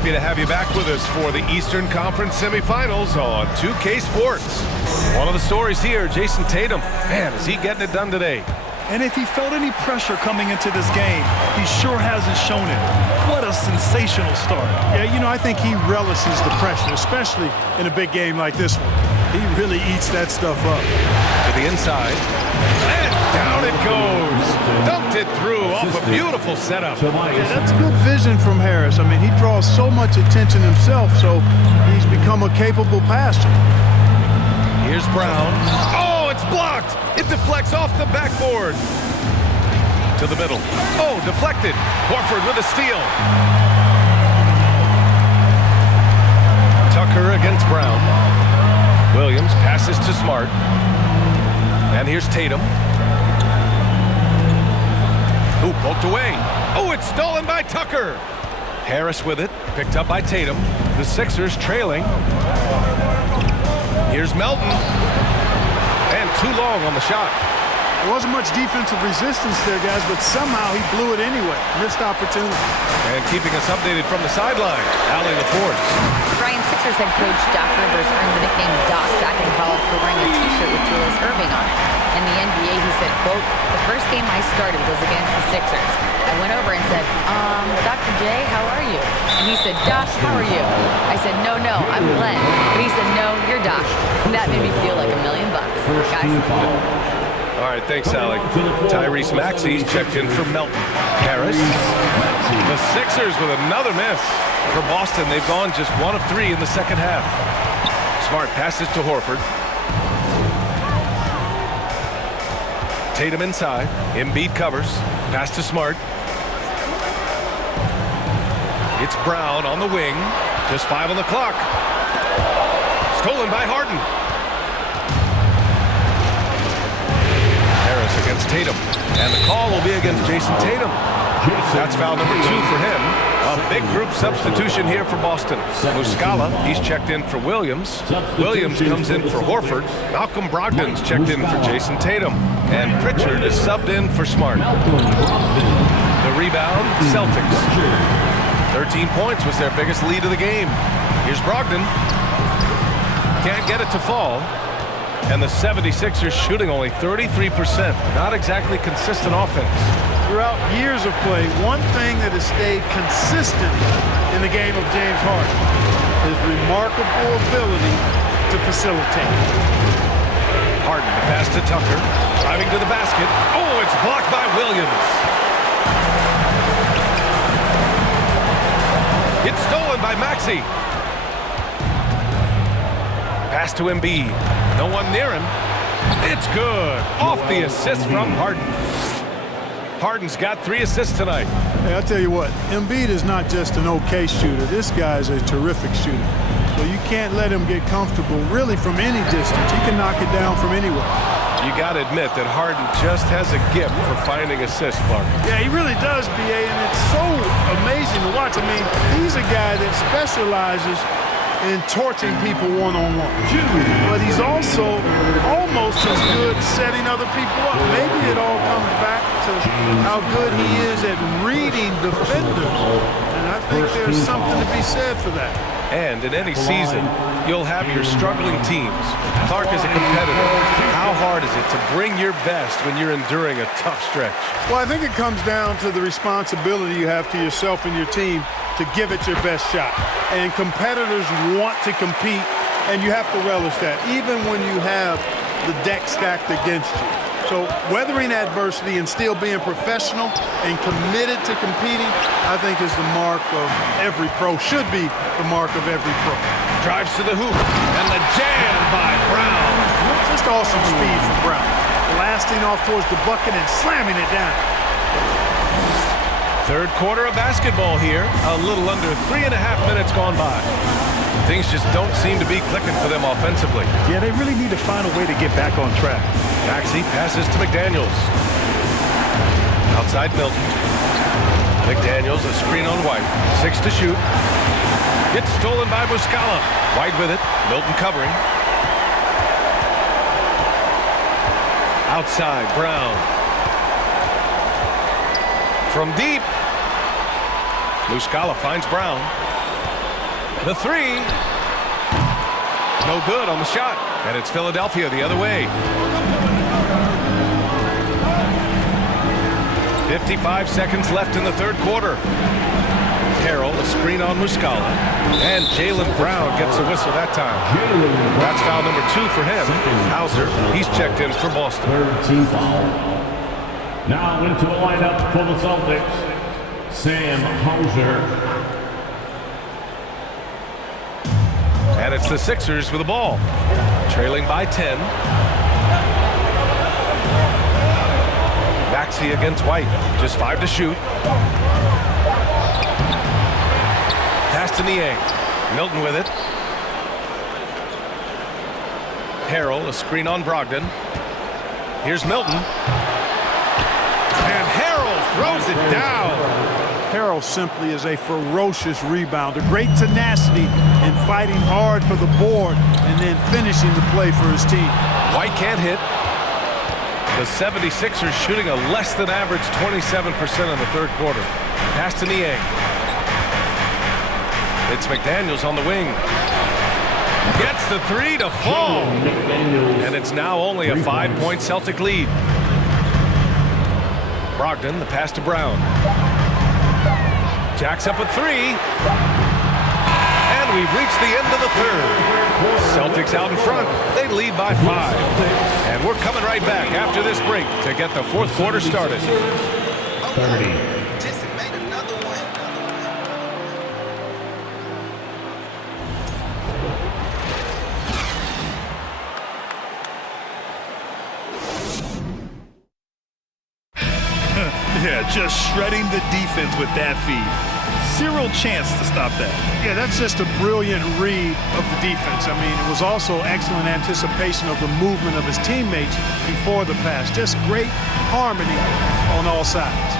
Happy to have you back with us for the Eastern Conference semifinals on 2K Sports. One of the stories here, Jason Tatum. Man, is he getting it done today? And if he felt any pressure coming into this game, he sure hasn't shown it. What a sensational start. Yeah, you know, I think he relishes the pressure, especially in a big game like this one. He really eats that stuff up. To the inside. And down it goes. Dumped it through off a beautiful setup. Yeah, that's good vision from Harris. I mean, he draws so much attention himself, so he's become a capable passer. Here's Brown. Oh, it's blocked. It deflects off the backboard. To the middle. Oh, deflected. Horford with a steal. Tucker against Brown. Williams passes to Smart. And here's Tatum. Who poked away. Oh, it's stolen by Tucker. Harris with it. Picked up by Tatum. The Sixers trailing. Here's Melton. And too long on the shot. There wasn't much defensive resistance there, guys, but somehow he blew it anyway. Missed opportunity. And keeping us updated from the sideline, Allie LaForce. Brian, Sixers head coach Doc Rivers earned the nickname Doc back in college for wearing a T-shirt with Julius Erving on it. In the NBA, he said, quote, "The first game I started was against the Sixers. I went over and said, Dr. J, how are you?" And he said, "Doc, how are you?" I said, No, I'm Glenn." But he said, "No, you're Doc." And that made me feel like $1 million. Guys. All right, thanks, Allie. Tyrese Maxey's checked in for Melton. Harris. The Sixers with another miss. For Boston, they've gone just 1 of 3 in the second half. Smart passes to Horford. Tatum inside. Embiid covers. Pass to Smart. It's Brown on the wing. Just 5 on the clock. Stolen by Harden. Harris against Tatum. And the call will be against Jason Tatum. That's foul number 2 for him. A big group substitution here for Boston. Muscala, he's checked in for Williams. Williams comes in for Horford. Malcolm Brogdon's checked in for Jason Tatum. And Pritchard is subbed in for Smart. The rebound, Celtics. 13 points was their biggest lead of the game. Here's Brogdon. Can't get it to fall. And the 76ers shooting only 33%. Not exactly consistent offense. Throughout years of play, one thing that has stayed consistent in the game of James Harden is remarkable ability to facilitate. Harden, the pass to Tucker. Driving to the basket. Oh, it's blocked by Williams. It's stolen by Maxey. Pass to Embiid. No one near him. It's good. Off the assist from Harden. Harden's got 3 assists tonight. Hey, I'll tell you what, Embiid is not just an okay shooter. This guy's a terrific shooter. So you can't let him get comfortable really from any distance. He can knock it down from anywhere. You got to admit that Harden just has a gift for finding assists, Clark. Yeah, he really does, B.A., and it's so amazing to watch. I mean, he's a guy that specializes in torching people one-on-one. But he's also almost as good setting other people up. Maybe it all comes back to how good he is at reading defenders. And I think there's something to be said for that. And in any season, you'll have your struggling teams. Clark is a competitor. How hard is it to bring your best when you're enduring a tough stretch? Well, I think it comes down to the responsibility you have to yourself and your team to give it your best shot. And competitors want to compete, and you have to relish that, even when you have the deck stacked against you. So weathering adversity and still being professional and committed to competing, I think is the mark of every pro, should be the mark of every pro. Drives to the hoop, and the jam by Brown. Just awesome speed from Brown. Blasting off towards the bucket and slamming it down. Third quarter of basketball here. A little under 3.5 minutes gone by. Things just don't seem to be clicking for them offensively. Yeah, they really need to find a way to get back on track. Maxey passes to McDaniels. Outside Milton. McDaniels, a screen on White. 6 to shoot. Gets stolen by Muscala. White with it. Milton covering. Outside, Brown. From deep. Muscala finds Brown. The three. No good on the shot. And it's Philadelphia the other way. 55 seconds left in the third quarter. Harrell, a screen on Muscala. And Jaylen Brown gets a whistle that time. That's foul number 2 for him. Hauser, he's checked in for Boston. Third team foul. Now into the lineup for the Celtics, Sam Hauser. And it's the Sixers with the ball. Trailing by 10. Maxey against White. Just 5 to shoot. Pass to Niang. Milton with it. Harrell, a screen on Brogdon. Here's Milton. And Harrell throws it down. Harrell simply is a ferocious rebounder. Great tenacity in fighting hard for the board and then finishing the play for his team. White can't hit. The 76ers shooting a less than average 27% in the third quarter. Pass to Niang. It's McDaniels on the wing. Gets the three to fall. And it's now only a 5-point Celtic lead. Brogdon, the pass to Brown. Jacks up a three. And we've reached the end of the third. Celtics out in front. They lead by 5. And we're coming right back after this break to get the fourth quarter started. 30. Yeah, just shredding the defense with that feed. Zero chance to stop that. Yeah, that's just a brilliant read of the defense. I mean, it was also excellent anticipation of the movement of his teammates before the pass. Just great harmony on all sides.